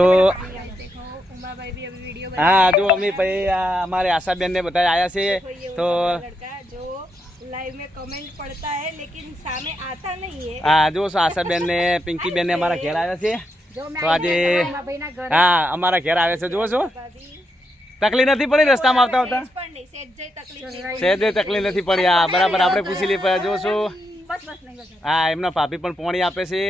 તો ઉમાભાઈ भी अभी वीडियो હા જો અમે ભાઈ આ અમારે આશાબેન ને બધા આવ્યા છે તો लड़का जो लाइव में कमेंट पढ़ता है लेकिन सामने आता नहीं है હા જો છો આશાબેન ને પિંકીબેન ને અમારા ઘેર આવ્યા છે जो मैं તો આજે ઉમાભાઈના ઘર હા અમારા ઘેર આવે છે જુઓ છો ભાભી તકલીફ નથી પડી રસ્તામાં આવતા આવતા પણ નહીં સેજ જઈ તકલીફ નહીં સહેજે તકલીફ નથી પડી હા બરાબર આપણે પૂછી લઈએ જો છો બસ બસ નહીં બસ હા એમના ભાભી પણ પોણી આપે છે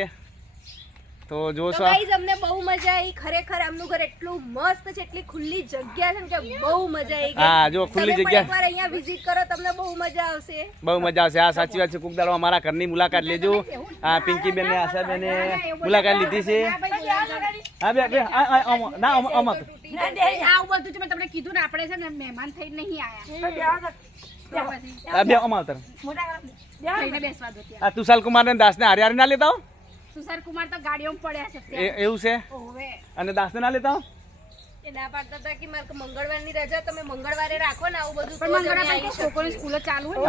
તો જોશો તો ગાઈઝ અમને બહુ મજા આવી ખરેખર એમનું ઘર એટલું મસ્ત છે એટલી ખુલ્લી જગ્યા છે કે બહુ મજા આવી ગઈ. હા જો ખુલ્લી જગ્યા એકવાર અહીંયા વિઝિટ કરો તમને બહુ મજા આવશે. બહુ મજા આવશે. હા સાચી વાત છે કુકદારો અમારા ઘરની મુલાકાત લેજો. હા પિંકીબેન ને આશાબેન ને મુલાકાત લીધી છે. હા બે બે આ- આ-. ના આમાં- આમાં તો. તમને કીધું ને આપણે છે ને મહેમાન થઈને નહીં આયા. તો પછી. આ બે આમાં આવતા થઈને બેસવા દો ત્યાં. આ તુષાલ કુમાર ને દાસ ને હારે હારે ના લેતા હો? તુષાર કુમાર તો ગાડીઓમાં પડ્યા છે એવું છે અને દાસ ને લેતા? ના પાડતા હતા કે મારે મંગળવારની રજા તમે મંગળવારે રાખો ને આવું બધું પણ મંગળવાર સ્કૂલો ચાલુ હોય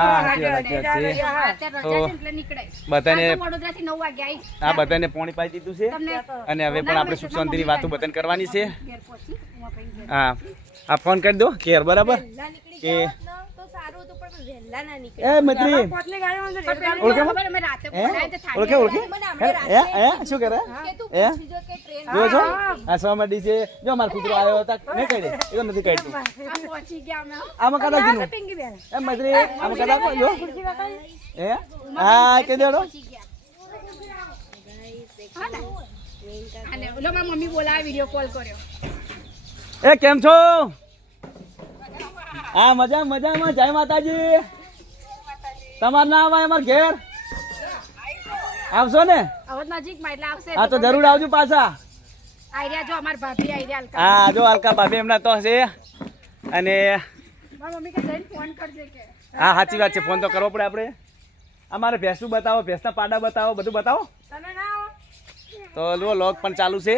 બધાને વડોદરાથી નવ વાગે આવી આ બધાને પોણી પાઈ દીધું છે અને હવે પણ આપણે સુખ શાંતિની વાતો બધાને કરવાની છે. હા આ ફોન કરી દો કેર બરાબર કે- એ મૈત્રી. ઓળખે? ઓળખે ઓળખે? શું કરે? જો જો છે? જો મારો કૂતરો આવ્યો હતા. નહીં કહી દે. એ તો નથી કાઢતું. આ પહોંચી ગયા અમે. આમાં જીનું એ મત્રી આમાં કદા જો. હે? હા કે દેડો. પહોંચી ગયા હા ને? અને ઓલો મારી મમ્મી બોલાવે વીડિયો કોલ કર્યો. એ કેમ છો? હા મજા મજામાં. જય માતાજી. તમાર ના આવે અમાર ઘેર? આવશો ને? હા તો જરૂર આવજો પાછા. હા જો અલકા ભાભી એમના તો છે. અને હા સાચી વાત છે. ફોન તો કરવો પડે આપણે. અમારે ભેંસનું બતાવો ભેંસના પાડા બતાવો બધું બતાવો. તો લો લોગ પણ ચાલુ છે.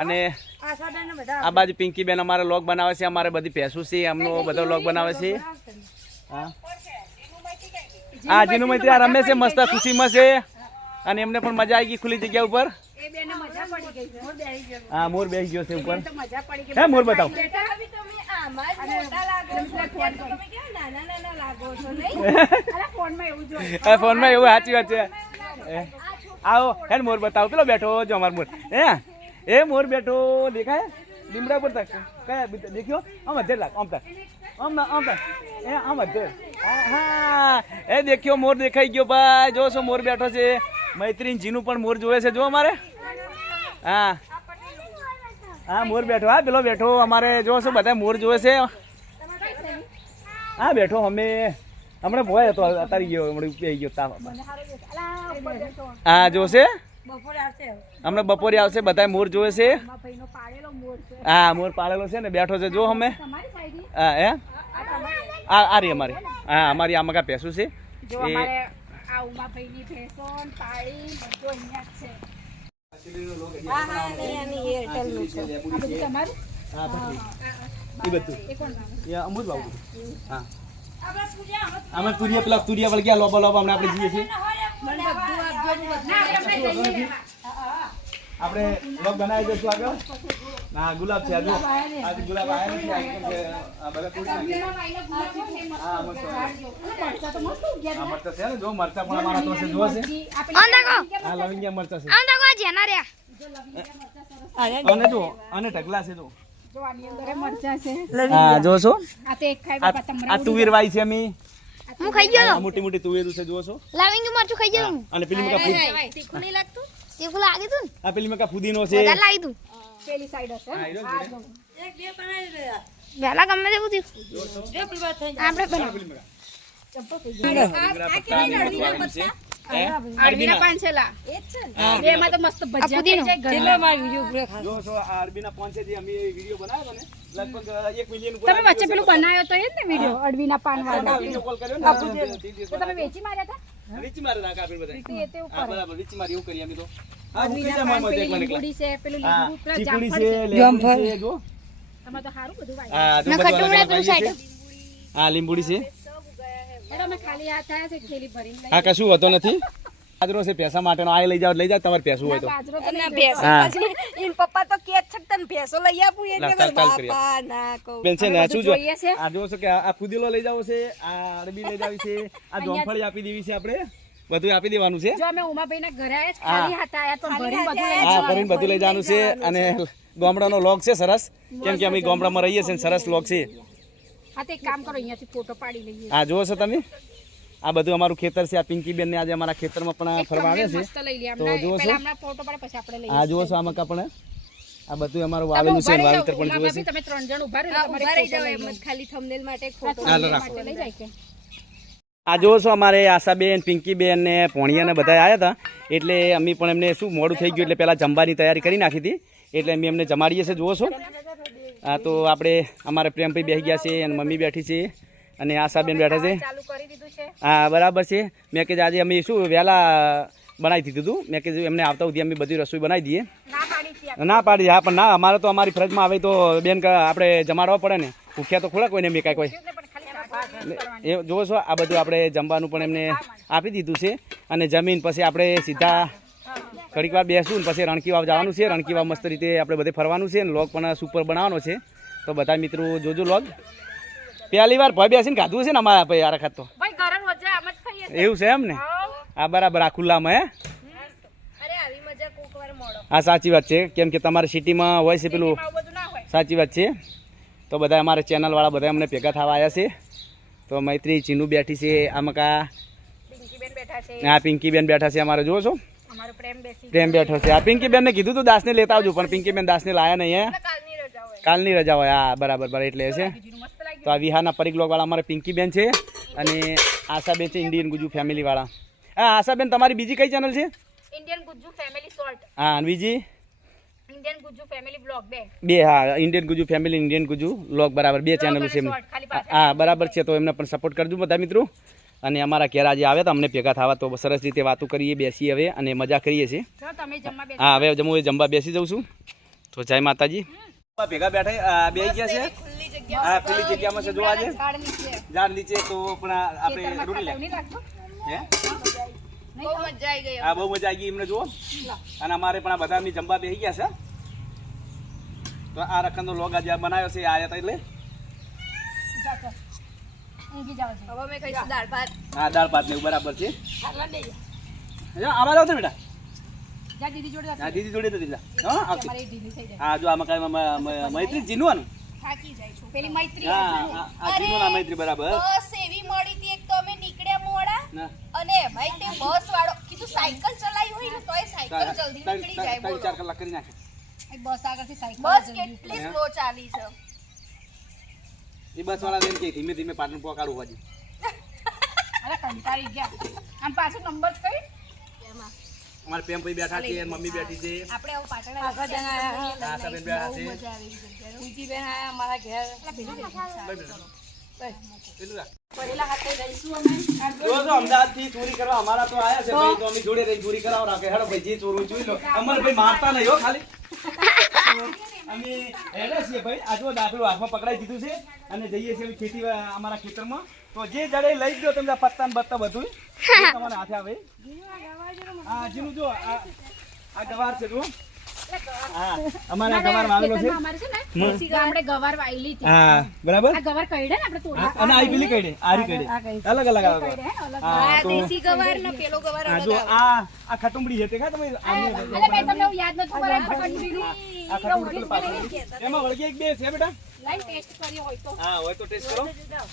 અને આ બાજુ પિંકી બેન અમારે લોગ બનાવે છે અમારે બધી ભેંસું છે એમનો બધો લોગ બનાવે છે. હા. હા જીનું મૈત્રી આ રમે છે મસ્ત ખુશીમાં છે. અને એમને પણ મજા આવી ગઈ ખુલ્લી જગ્યા ઉપર. એ બેને મજા પડી ગઈ છે. મોર બેહી ગયો. હા મોર બેસી ગયો છે ઉપર. તો મજા પડી ગઈ. હે મોર બતાવો. ભાભી તમે આમાં જ મોટા લાગો છો. અત્યારે તો તમે કેવા નાના નાના લાગો છો નહીં? અરે ફોનમાં એવું ફોનમાં એવું સાચી વાત છે. એ, આવો હે મોર બતાવો. પેલો બેઠો જો અમારો મોર. હે? એ મોર બેઠો દેખાય? લીમડા પર તક. કયા દેખ્યો? આમ અધેર લાગ આમ તક. આમ ના આમ તક. એ આમ અધેર હા, એ દેખ્યો મોર દેખાઈ ગયો ભાઈ. જો છો મોર બેઠો છે. મૈત્રીન જીનું પણ મોર જોવે છે જો અમારે. હા. હા મોર બેઠો. હા પેલો બેઠો અમારે. જો છો બધા મોર જોવે છે. હા બેઠો અમે. હમણાં ભોય હતો અતારી ગયો હમણાં ઉપી ગયો તાવ. હા જોશે? બપોરે આવશે હમણાં બપોરે આવશે બધા મોર જોવે છે? પાડેલો હા મોર પાળેલો છે ને બેઠો છે જો અમે હા હે? આ આ રહી અમારી. હા અમારી આમાં મગા ભેંસું છે. એ. એ બધું અમૃત બાબુ. હા. અમે તુરિયા પેલા તુરિયા વળગ્યા લોબા લોબા હમણાં આપણે જઈએ છીએ. ના આપણે લોગ બનાવી દઈશું આગળ. હા ગુલાબ છે આજુ જો ગુલાબ આવ્યા નથી ને મરચાં તો છે ને જો મરચા પણ અમારા તો છે જોવા છે. હા લવિંગિયા મરચાં છે. અને જો અને ઢગલા છે જો જો આની અંદર એ છે. હા જો છો આ તો એક ખાઈ આ આ તુવેર વાઈ છે. અમે? હું ખાઈ ગયો મોટી મોટી તુવેર છે જો છો. લાવીને મરચું ખાઈ ગયો અને પેલી મકા ફુદી તીખું નહીં લાગતું? તે કુલ તું આ પેલી મકા ફુદીનો છે. વધારે લાગી તું. પેલી સાઈડ હશે. રહ્યો ગમે તેવું થયું આપણે બનાવ આ ને તમે વચ્ચે પેલું બનાવ્યો તો એ ને વીડિયો પાન વાળો. કર્યો ને? તે દિવસ તો તમે વેચી માર્યા હતા રીચી મારે રાખા આપણે બધા એ તે ઉપર. બરાબર રીચી મારે એવું કરીએ અમે તો. હા અડવીના દે પાન મામા એક મને લીંબુડી છે પેલું લીંબુ પેલા જામફળ છે છે. જો. તમે તો સારું બધું વાવ્યું. હા ને અલગ પેલું સાઈડ. હા લીંબુડી છે. હા કશું હોતો નથી? બાજરો છે પૈસા માટેનો. આ લઈ જાઓ લઈ જાઓ તમારે પૈસું હોય તો. બાજરો તો ના લઈ ભેંસ હા. પછી ઈન પપ્પા છક તને ભેંસો લઈ આપું એ લાવ, કે ચાલ, ચાલ કરીએ. બાપા ના કહું. બેન છે ને શું બધું જો? આ જો છો કે આ આ ફુદીલો લઈ જાવ છે આ અરબી લઈ જાવી છે આ જોમફળી આપી દેવી છે આપણે. બધું આપી દેવાનું છે. જો અમે ઉમાભાઈના ઘરે આયા ખાલી હાથે આયા તો ભરીને બધું લઈ જવાનું. ભરીને બધું લઈ જવાનું છે અને ગામડાનો લોક છે સરસ. કેમ કે અમે ગામડામાં રહીએ છીએ ને સરસ લોક છે. હા તો કામ કરો અહીંયાથી ફોટો પાડી લઈએ. આ જુઓ છો તમે? આ બધું અમારું ખેતર છે આ પિંકી બેન ને આજે અમારા ખેતરમાં પણ ફરવા આવે છે. તો જુઓ છો? પહેલા હમણાં ફોટો પાડે પછી આપણે લઈએ. આ જુઓ છો આમાં પણ? આ બધું અમારું વાવેલું છે ઊભા ને રહી વાવેતર પણ જુઓ છે. તમે ત્રણ જણ ઊભા રહો હા, રહી photo એમ જ ખાલી thumbnail માટે એક હા, photo હાલો, thumbnail રાખો. માટે લઈ જાય કે. આ જોવો છો અમારે આશાબેન પિંકીબેન ને પોણિયા ને બધા આવ્યા હતા એટલે અમે પણ એમને શું મોડું થઈ ગયું એટલે પહેલાં જમવાની તૈયારી કરી નાખી હતી. એટલે અમે એમને જમાડીએ છીએ જુઓ છો. આ તો આપણે અમારે પ્રેમભાઈ બેસી ગયા છે અને મમ્મી બેઠી છે અને આશાબેન બેઠા છે. હા બરાબર છે. મેં કીધું આજે અમે શું વહેલા બનાવી દીધું હતું મેં કીધું એમને આવતા સુધી અમે બધી રસોઈ બનાવી દઈએ. ના પાડી હા પણ ના અમારે તો અમારી ફરજમાં આવે તો બેન આપણે જમાડવા પડે ને. ભૂખ્યા તો ખોરાક કોઈને મેં કાંઈ કોઈ. એ જુઓ છો આ બધું આપણે જમવાનું પણ એમને આપી દીધું છે. અને જમીન પછી આપણે સીધા ઘડીક વાર બેસું ને પછી રણકી વાવ જવાનું છે. રણકી વાવ મસ્ત રીતે આપણે બધે ફરવાનું છે અને લોગ પણ સુપર બનાવવાનો છે. તો બધા મિત્રો જોજો લોગ. પહેલી વાર ભાઈ બેસીને ખાધું છે ને અમારા ભાઈ આ વખત તો. ભાઈ ઘરે રોજે આમ જ ખાઈએ છીએ. એવું છે એમ ને? આ બરાબર આ ખુલ્લામાં હે? આ સાચી વાત છે. કેમ કે તમારે સિટીમાં હોય છે પેલું. ના સાચી વાત છે. તો બધા અમારે ચેનલવાળા બધા અમને ભેગા થવા આવ્યા છે. તો મૈત્રી ચીનુ બેઠી છે. આ મકા પિંકીબેન બેઠા છે. પિંકીબેન બેઠા છે અમારે જુઓ છો. પ્રેમ બેઠો છે. આ પિંકીબેનને કીધું તું દાસને લેતા આવજો પણ પિંકીબેન દાસને લાયા નહીં હે? કાલની રજા હોય. હા બરાબર બરાબર એટલે છે. તો આ વિહારના પરિગ્લોકવાળા અમારે પિંકીબેન છે અને આશાબેન છે ઇન્ડિયન ગુજુ ફેમિલીવાળા. હા આશાબેન તમારી બીજી કઈ ચેનલ છે? ઇન્ડિયન ફેમિલી હા અને બીજી? ઇન્ડિયન ફેમિલી બ્લોગ બે. બે હા Indian Gujju family Indian Gujju લોક બરાબર બે ચેનલ છે. હા બરાબર છે તો એમને પણ સપોર્ટ કરજો બધા મિત્રો. અને અમારા ઘેર આજે આવ્યા હતા અમને ભેગા થવા. તો સરસ રીતે વાતો કરીએ બેસીએ હવે અને મજા કરીએ છીએ. હા હવે હું એ જમવા બેસી જઉં છું. તો જય માતાજી. ભેગા બેઠા બે ગયા છે? હા પેલી જગ્યામાં છે. જો આજે ઝાડ નીચે તો પણ આપણે ખેતરમાં રોટી લે ખાતા એવું નહીં લાગતું હે? બહુ મજા આવી ગઈ હા બહુ મજા આવી ગઈ એમને જુઓ. અને અમારે પણ આ બધા જમવા બેસી ગયા છે. તો આ રખંદો લોગ આજે બનાવ્યો છે આયા હતા એટલે. ઊંઘી જાઓ છો. હવે મેં કહીશું દાળ ભાત. હા દાળ ભાત ને બરાબર છે. ખાટલા લઈ જા. હા, આમાં જાવ છો બેટા. જા દીદી જોડે જા. દીદી જોડે નથી જા હા આવતી. તમારે એ ઢીલી થઈ જાય. હા જો આમાં કાંઈ મ- મ- મૈત્રી જીનું થાકી જાય છું. પેલી મૈત્રી હા આ- આ મૈત્રી બરાબર. બસ એવી મળી હતી એક તો અમે નીકળ્યા મોડા. અને ભાઈ તે બસ વાળો કીધું સાયકલ ચલાવી હોય ને તોય સાયકલ જલ્દી નીકળી જાય ત્રણ- ત્રણ કલાક કરી નાખે. બસ આગળથી સાયકલ બસ કેટલી સ્લો ચાલી છે. એ બસ વાળા બેન કે ધીમે ધીમે પાટણ પહોંચાડું હજી. અરે કંટાળી ગયા. આમ પાછો નંબર કઈ? અમારે પ્રેમ ભાઈ બેઠા છે મમ્મી બેઠી છે. આપણે આવું પાટણ આશાબેન બેઠા છે. બેન આયા અમારા ઘેર. જો જો ચોરી કરવા અમારા તો આયા છે ભાઈ તો અમે જોડે રહીને ચોરી કરાવ રાખે. હેડો ભાઈ જે ચોરું જોઈ લો. અમારે ભાઈ મારતા નહીં હો ખાલી. તો અમે હેડે છીએ ભાઈ. આ દાખલો હાથમાં પકડાઈ દીધું છે અને જઈએ છીએ ખેતી અમારા ખેતરમાં. તો જે જડે લઈ ગયો તમને પત્તા ને બત્તા બધું તમારા હાથે આવે. હા જીનું જો આ આ ગવાર છે જો. હા ગવાર વાવેલો છે. ખેતરમાં અમારે છે ને દેશી ગામડે ગવાર વાયેલી હતી હા બરાબર? આ ગવાર કઈડે ને આપણે તોડી અને આ પેલી કઈ આરી કઈ અલગ અલગ આવે. હે આ દેશી ગવાર ને પેલો ગવાર આ અલગ આ આ ખટુંબડી છે તે ખા તમે આની અલે તમને યાદ નતું કરાયું ખટુંબડી. પેલું પાછળ એમાં વળગી એક બે છે બેટા. લાઈન ટેસ્ટ કર્યો હોય તો. હા હોય તો ટેસ્ટ કરો.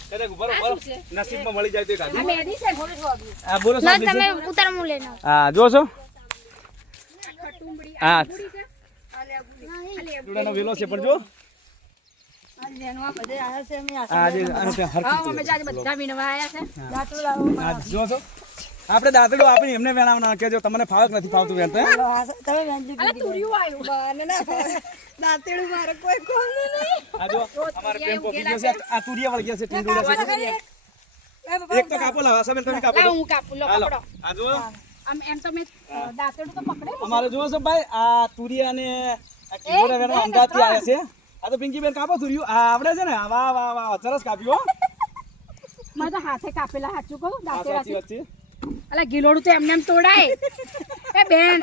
કદાચ બરોબર નસીબમાં મળી જાય તો એક આ. મેદી છે થોડું આ બોલો સાહેબ તમે ઉતાર હું લઈને હા જો છો. હા. છે? ચૂડાનો વેલો છે પણ જો આ ત્યાં હરખું હા અમે આજે બધા વિનવા આયા છે. લાવો જો છો. આપણે દાંતડું આપીને એમને વેણાવના કે જો તમને ફાવક નથી ફાવતું વેણ અલે તુરિયું આવ્યું. મને ના ભાવે. મારે કોઈ કોણ નહીં. આ જો અમારે પ્રેમ પોકી ગયો છે. આ તુરિયા વળગ્યા છે ટીંડુડા છે. એક તો કાપો લાવા. સાહેબ તમે કાપો હું કાપું. લો પકડો. આ જો આમ એમ તો મે અ, તો પકડે અમારે જોવો છો ભાઈ આ તુરિયા અને આ કિલોરા વેણવા અમદાવાદથી આવે છે. આ તો પિંકી બેન કાપો તુરિયું. આ આવડે છે ને? વાહ વાહ વાહ સરસ કાપ્યું હો. મેં તો હાથે કાપેલા હાચું કહું? દાંતેડા અલા ગિલોડું તો એમને એમ તોડાય એ બેન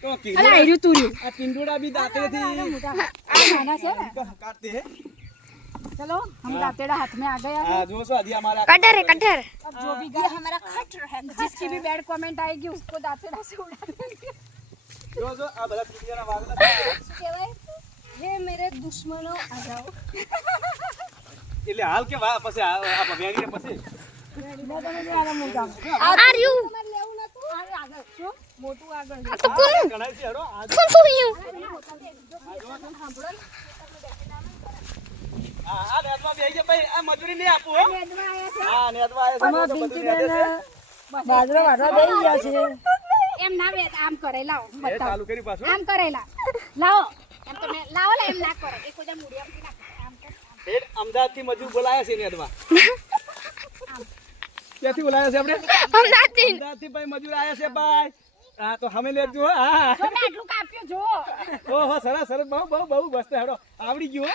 તો અલા કીધું આયરું તુર્યું આ પિંડોળા બી દાંતેથી આ નાના છે ને કાટતે હે चलो हम दातेड़ा हाथ में आ गए अब આ જો છો હજી અમારા કટર હે કટર अब जो भी गया हमारा खटर है जिसकी भी बैड कमेंट आएगी उसको दातेड़ा से उड़ा देंगे જો જો આ બધા તૂટિયાના એટલે હાલ કે વા પછી આ ભવ્યાની પછી? Are you. તમારે લેવું નતું મોટું આગળ આ તો કોનું ગણાય છે હેડો આ કોણ થયું આ આ નેટમાં બેહી ગયા ભાઈ આ મજૂરી નહીં આપું હો. હા નેટમાં આયા છે મજૂરી નહીં આપે છે. એમ ના બે આમ કરે લાવો બતાવો. ચાલુ કરી પાછું. આમ કરેલા લાવો. એમ તમે લાવો લે એમ ના કરો. એક મુડી આમ ના આમ કર મજૂર બોલાયા છે નેટમાં ક્યાંથી બોલાયા છે આપણે? અમદાવાદથી. અમદાવાદથી ભાઈ મજૂર આયા છે ભાઈ. હા તો અમે લેજો હા. આટલું કાપ્યું જો. ઓહો સરસ સરસ. બહુ બહુ બહુ મસ્ત હેડો આવડી ગયું.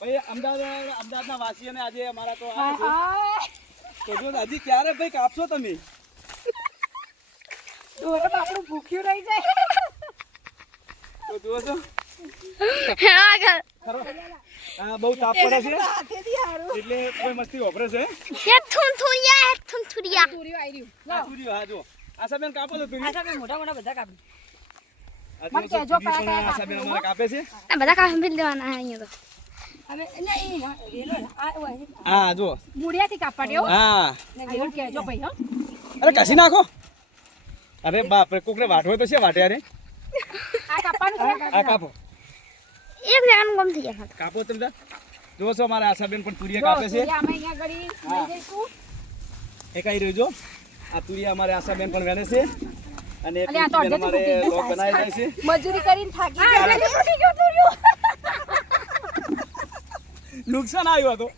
ભાઈ અમદાવાદ અમદાવાદના વાસીઓને આજે અમારા તો તો જો હજી ક્યારે ભાઈ કાપશો તમે? ભૂખ્યું રહી જાય. તો જુઓ છો આગળ. ખરો? બહુ તાપ પડે છે. એટલે કોઈ મસ્તી વાપરે છે યે થુન હે થુન થુરિયા તુર્યું આયર્યું આ હા જો આશાબેન કાપો તો તુર્યો. મોટા મોટા બધા કાપી. મને કહેજો કયા કયા આશાબેન અમારે કાપે છે. આ બધા કામ ભી અહીંયા તો. જો મુડિયાથી કાપવા દેવો હા એવું કહેજો ભાઈ હો. અરે કસી નાખો. અરે બાપ કોક ને વાટવો તો છે વાટે અરે આ કાપવાનું આ કાપો. એક જણાનું ગમ થઈ ગયા કાપો તમે તાર. છો અમારા આશાબેન પણ તુરિયા કાપે છે. અમે અહીંયા ઘડી લઈ જઈશું. એ કઈ રહ્યું જો આ તુરિયા અમારે આશાબેન પણ વેણે છે. અને એક આ તો અમારે લોક બનાવી જાય છે. મજૂરી કરીને થાકી ગયા. એટલે તૂટી ગયો તુર્યું. નુકસાન આવ્યું હતું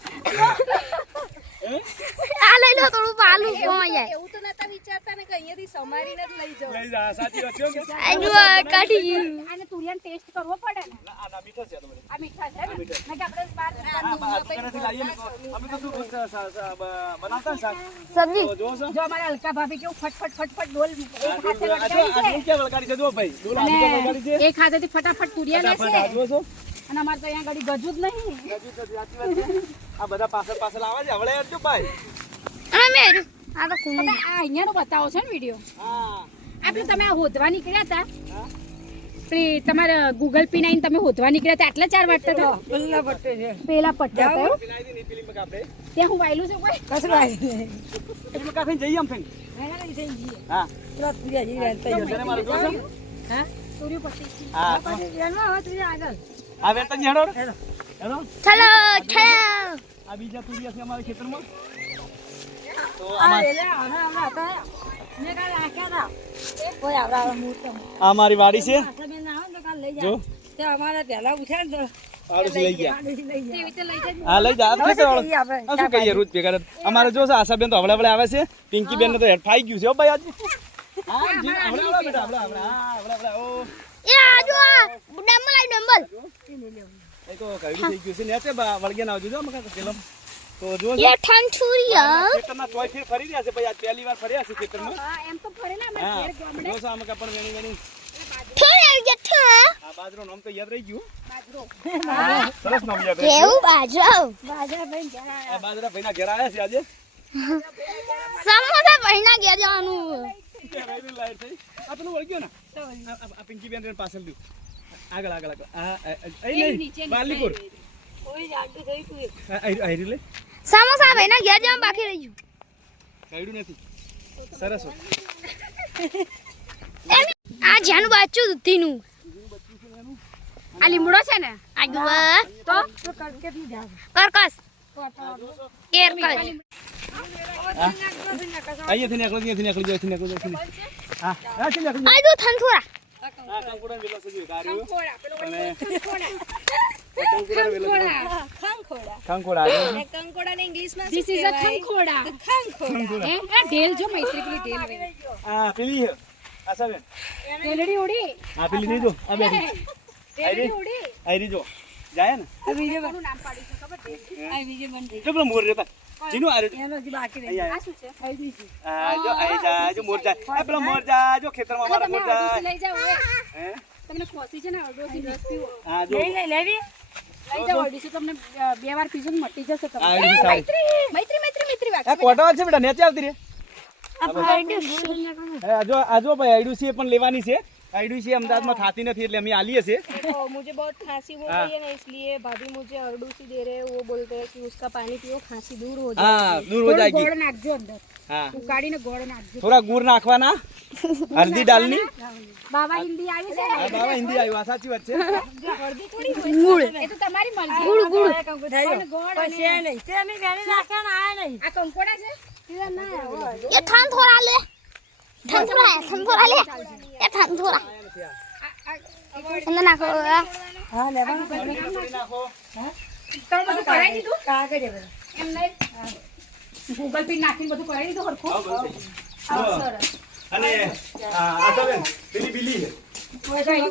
આ લઈ લો થોડું પાલું કોમાં જાય એવું તો નતા વિચારતા ને કે અહીંયાથી સમારીને જ લઈ જાઓ લઈ જા સાચી વાત છે હો. કે આ જો આ કાઢી આને તુરિયાનો ટેસ્ટ કરવો પડે ને? આ મીઠો છે આ આ મીઠા છે ને? કે આપણે બહાર આ બા- આ દુકાનેથી લાવીએ ને અમે તો શું રોજ સા- સા- સા- બ- બનાવતા શાક? સબ્જી તો જો અમારા હલકા ભાભી કેવું ફટફટ ફટફટ ડોલ એક હાથે વળગાડી છે? જો ભાઈ ડૂલ આ છે ડૂલ વળગાડી છે. એક હાથેથી ફટાફટ તુરિયા છો. અને અમારે તો અહીંયા ગાડી ગજુ જ નહીં. નજીક નજીક સાચી વાત છે. આ બધા પાછળ પાછળ આવે છે? હવળે આવજો ભાઈ. આ તો કુંડ. તમે આ અહીંયાનો બતાવો છો ને વિડિયો? હા. આપણે તમે આ હોદવા નીકળ્યા હતા? પેલી તમારે ગૂગલ પી નાઈને તમે હોદવા નીકળ્યા હતા? આટલા ચાર વાટતા હતા પેલા પટ્ટે છે. પેલા પટ્ટા હતા? પેલા પેલી ત્યાં હું વાયલું છે કોઈ? પેલી એટલે થઈને. જઈએ. આમ ફેન હા જયારે મારે જોવો છો? તુર્યું પટ્ટી. હા. તો. આ વેતન હેડો. હેડો ચલો ચલો. આ બીજા તુરિયા છે અમારા ખેતરમાં. તો આ મારી વાડી છે? જો. વાડું છે લઈ ગયા. હા લઈ જા. આ ખેતર વાળો. આ શું કહીએ રોજ ભેગા અમારે જો છે આશાબેન તો હવળે હવળે આવે છે. પિંકી બેન તો હેઠ ફાઈ ગયું છે. હો ભાઈ આજે. હા બેટા ઓ. એ ડમ્બલ ડમ્બલ. એ તો થઈ ગયું છે. ના આવજો જો મકા પેલો. તો જો યે ઠંઠુરિયા ખેતરમાં તોય ફેર ફરી રહ્યા છે ભાઈ આજ પહેલી વાર ફર્યા છે ખેતરમાં હા એમ તો ફરે ના અમારે ઘેર ગામડે જો સામે કપણ વેણી વેણી થોડી આવી ગયા છો આ બાજરો નામ તો યાદ રહી ગયું બાજરો સરસ નામ યાદ રહી કેવું બાજરો બાજરા ભાઈ ઘેર આયા. આ બાજરા ભાઈના ઘેર આયા છે આજે સમોસા પહેના ગયા જવાનું રેલી લાઈટ થઈ. આ પેલું વળગ્યો ને આ- પિંકી બેન પાછળ દઉં આગળ આગળ આગળ આ એ નહીં બાલીપુર આ- આ- આ રહી લે સમોસા ભાઈ ના ઘેર જવા બાકી રહી ગયું. નથી. સરસ આ જ્યાંનું બાચું દૂધીનું. આ લીમડો છે ને આજુ તો કરકસ. હા. હા આ દો થંથોરા. હા કંકુડાને વેલો છે જો, ગાર્યો. પેલો અને કંકોડા કંકોડા કંકોડા આવ્યો. ને કંકોડાને ઇંગ્લિશમાં ધીસ ઇઝ અ કહેવાય? ખંખોડા ખંખોડા આ ઢેલ જો મૈત્રી પેલી ઢેલ હોય. આ પેલી છે. આશાબેન. ઢેલડી ઉડી? આ પેલી નહીં જો. આ બેઠી. ઢેલડી ઉડી? આયરી જો. જાય ને? કોનું નામ પાડ્યું છે ખબર છે? જો પેલો મોર રહેતા. જીનું આ રહ્યું. અહીંયા આ શું છે? આ જો અહીં જા જો મોર જાય. આ પેલો મોર જાય જો ખેતરમાં અલા, મોર અરડોસી લઈ જાઓ હે? તમને ખોસી છે ને અરડોસી રસ હા? જો. લઈ અરડોસી તમને બે વાર પીશો મટી જશે તમને. રહ્યું મૈત્રી મૈત્રી મૈત્રી વાત આ કોટા છે બેટા નેચે આવતી રે આ જો આજો જો ભાઈ આઈડુસી પણ લેવાની છે. આઈડુસી અમદાવાદમાં થાતી નથી એટલે અમે આલીએ છે तो मुझे बहुत खांसी हो हाँ। रही है ना इसलिए भाभी मुझे अरडूसी दे रहे हैं वो बोलते हैं कि उसका पानी पियो खांसी दूर हो जाए હા દૂર હો થોડું જાયગી ગોળ નાખજો અંદર હા ઉકાળીને ગોળ નાખજો થોડા ગુડ નાખવાના હલ્દી ડાલની બાબા હિન્દી આવી છે આ બાબા હિન્દી આવ્યું આ સાચી વાત છે એ તો તમારી મરજી ગુડ ગુડ પણ ગોળ અને આ કંકોડા છે ये थान थोड़ा ले ઠંથોરા ઠંથોરા લે એ ઠંથોરા એને નાખો હા લેવા નાખો હા તમે બધું કરાવી દીધું કાગળ એમ નહીં ગૂગલ પે નાખીને બધું કરાવી દીધું હરખું સરસ અને આશાબેન પેલી બિલી છે તમારી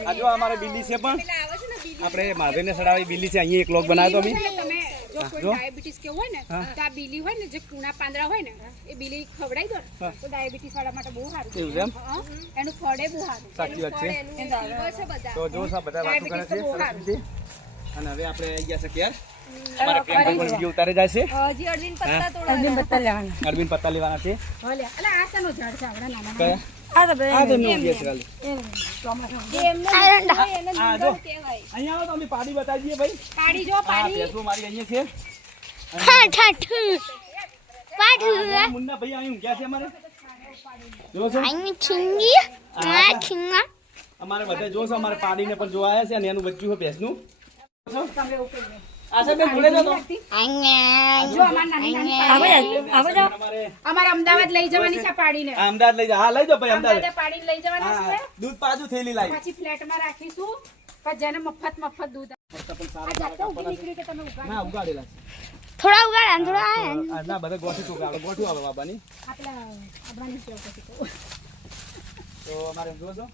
આ- જ અમારે બિલ્લી છે પણ. આપણે માધવને સડાવી બિલ્લી છે અહીંયા એક લોક બનાવ્યો અમે. જો કોઈ ડાયાબિટીસ કેવું હોય ને તો આ બિલી હોય ને જે કૂણા પાંદડા હોય ને એ બિલી ખવડાવી દો તો ડાયાબિટીસ વાળા માટે બહુ સારું એવું એમ? એનું ફળે બહુ સારું સાચી વાત છે. તો જો સા બધા વાતો કરે છે. અને હવે આપણે આવી ગયા છે ક્યાર અમારે પ્રેમ પણ વીડિયો ઉતારે જાય છે. હજી અરવિંદ પત્તા તોડવાના અરવિંદ પત્તા લેવાના છે. અલે આ શાનો ઝાડ છે આવડા નાના. આ તો ખાલી. જો. અહીંયા આવો તો અમે પાડી બતાવી ભાઈ. પાડી જો પાડી. ભેંસો મારી અહીંયા છે. ઠાઠ ઠાઠ મુન્ના ભાઈ અહીં ઊંઘ્યા છે અમારે. જો છો? આઈ ખીંગી આ ખીંગા અમારે બધા જો છો અમારે પાડીને પણ જોવા આવ્યા છે અને એનું બચ્ચું છે ભેંસનું. બેન જોડે જો તો. આઈ જો અમાર નાની નાની પાડી. અમારે અમારે અમદાવાદ લઈ જવાની છે. પાડીને. અમદાવાદ લઈ હા લઈ જાઓ ભાઈ અમદાવાદ. અમદાવાદ પાડીને લઈ જવાના છે. દૂધ પાછું થેલી લાવી પછી ફ્લેટમાં રાખીશું. પણ જેને મફત મફત દૂધ આ જાતે ઊંઘી નીકળી કે તમે ઉગાડી ના ઉગાડેલા થોડા ઉગાડા થોડા આ ના બધા ગોઠી ટૂંકા આવે ગોઠું આવે બાબાની. આપણા અડવાની સેવ તો. અમારે જોજો.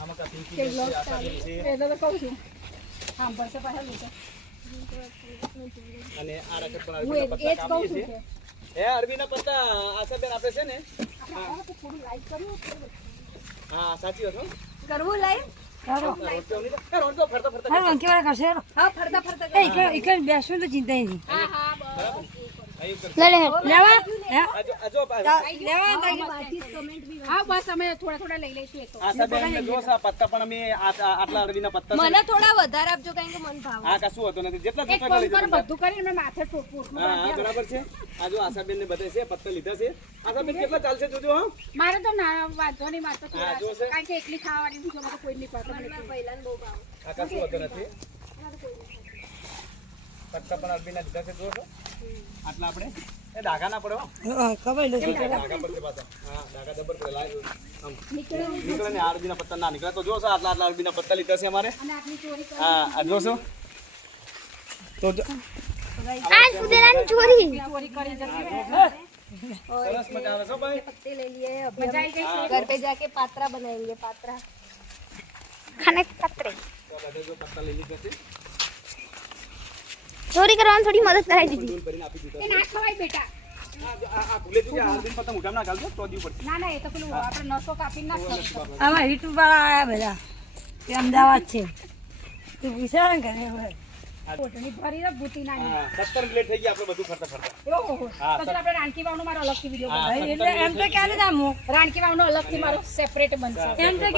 આમાં કા પિંકી કે છે, છે એટલે તો કહું છું. સાંભળશે પાછા લોકો. અને આ રકત પણ હું એ જ કહું છું હે અરબીના પત્તા આશા આપણે છે ને? તો થોડું લાઈક કર્યું હા સાચી વાત હો. કરવું નહીં તો- ફરતો ફરતો હા ફરતા ફરતા હા હા બસ અહીં કર. લે લે આજો આજો હા બસ અમે થોડા થોડા લઈ લઈશું એ તો આશા બેન ને જોશો પત્તા પણ અમે આ- આ- આટલા અરબીના પત્તા મને થોડા વધારે આપજો કારણ કે મન ભાવ આ કશું હોતો નથી. જેટલા. બધું કરીને મેં માથે હા હા બરાબર છે. આ જો આશાબેન ને બધે છે પત્તા લીધા છે. આશાબેન કેટલા ચાલશે જોજો હા? મારે તો ના વાંધો નહીં મારે તો થોડા જોશે. કારણ કે એકલી ખાવાની હું તો કોઈ નહીં પહેલા બહુ ભાવ. આ કશું હોતું નથી. પત્તા પણ અરબીના લીધા છે જોશો આટલા આપણે એ ડાઘા ના પડે હો. ડાઘા પડશે પાછા હા ડાઘા જબર પડે લાય આમ નીકળે ને આ અરબીના પત્તા ના નીકળે તો જોશો આટલા આટલા અરબીના પત્તા લીધા છે અમારે અને આટલી ચોરી કરી હા આ જોશો તો જો- આ સુધેરાની ચોરી ચોરી કરી જતી સરસ મજા આવે છો ભાઈ पत्ते ले लिए अभी મજા આવી ગઈ हम घर पे जाके पात्रा बनाएंगे पात्रा ખાને પત્રે તો આ બધે જો પત્તા લઈ લીધા છે ચોરી કરવાની થોડી મદદ કરાવી દીધી. ના ખવાય બેટા. અમદાવાદ છે. તું પૂછે ને ઘરે હવે. ભરી ને ભૂતી ના હા સત્તર મિનિટ થઈ ગઈ આપણે બધું ફરતા ફરતા ઓહો પછી આપણે રાણકી વાવનો મારો અલગથી વીડિયો હા એટલે એમ તો ક્યારે જામું રાણકી વાવનો અલગથી મારો સેપરેટ બનશે. એમ તો